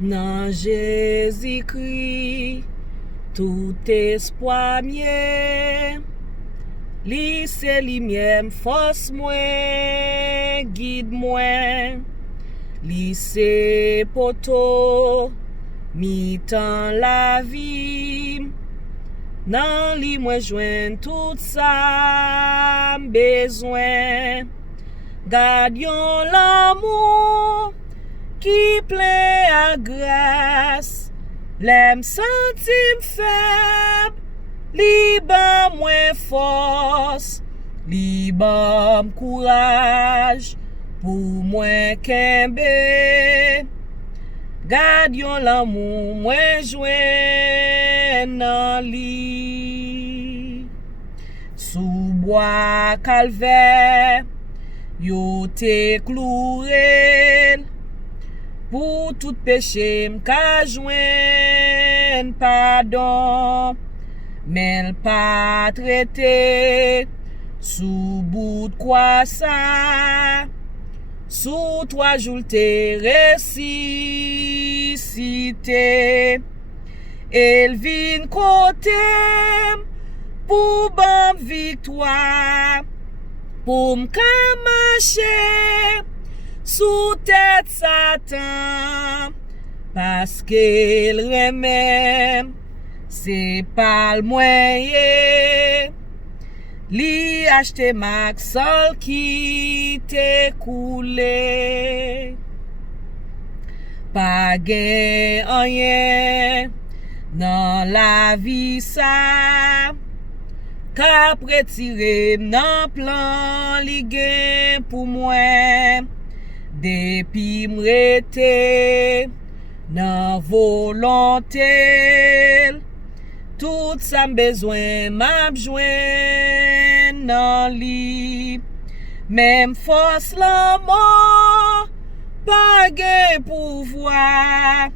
Nan Jésus-Christ, tout espoir mien, li se li mien force mwen, guide mwen, li se poto, mi tan la vie, nan li mwen jwen tout sa besoin. Gade yon l'amour qui plein à grâce, l'aime sentim faible, li ban mwen force, li ban courage pour mwen kembe. Gade yon l'amour mwen jwen nan li. Sous bois calvaire, yo te cloué pour tout péché m'ka jwen pardon, mais pas traité sous bout de quoi ça. Sous 3 jours te ressuscité, el vin côté pour bon victoire, pour m'ka marcher sous tête Satan, parce qu'il remet, c'est pas le moyen. Li achete mak sol qui te koule. Pa gen anyen nan la vie sa, kap retire nan plan li gen pou mwen. Depi mrete nan volonté, tout sa m'bezwen m'ap jwen nan li. Même force la mort pa gen pouvoir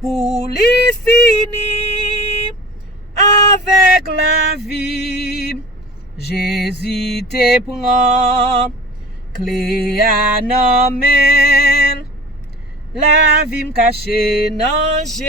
pour li fini avec la vie. Jésus te prend clé à nan men, la vie m'cache nan Jésus-Christ.